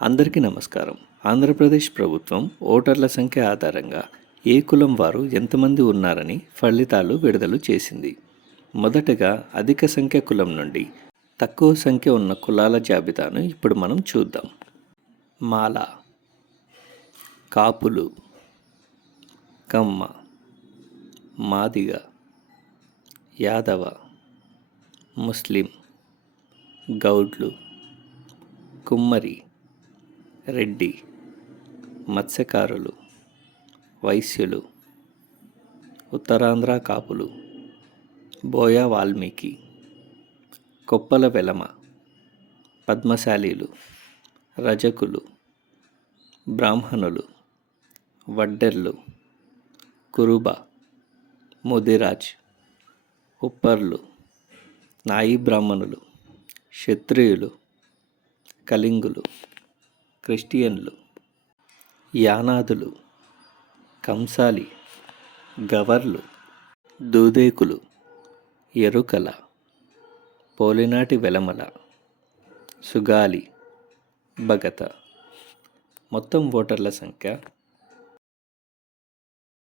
అందరికీ నమస్కారం. ఆంధ్రప్రదేశ్ ప్రభుత్వం ఓటర్ల సంఖ్య ఆధారంగా ఏ కులం వారు ఎంతమంది ఉన్నారని ఫలితాలు విడుదల చేసింది. మొదటగా అధిక సంఖ్య కులం నుండి తక్కువ సంఖ్య ఉన్న కులాల జాబితాను ఇప్పుడు మనం చూద్దాం. మాల, కాపులు, కమ్మ, మాదిగ, యాదవ, ముస్లిం, గౌడ్లు, కుమ్మరి, రెడ్డి, మత్స్యకారులు, వైశ్యులు, ఉత్తరాంధ్ర కాపులు, బోయ వాల్మీకి, కొప్పల వెలమ, పద్మశాలీలు, రజకులు, బ్రాహ్మణులు, వడ్డెర్లు, కురుబ, ముదిరాజ్, ఉప్పర్లు, నాయి బ్రాహ్మణులు, క్షత్రియులు, కళింగులు, క్రిస్టియన్లు, యానాదులు, కంసాలి, గవర్లు, దూదేకులు, ఎరుకల, పోలినాటి వెలమల, సుగాలి, భగత. మొత్తం ఓటర్ల సంఖ్య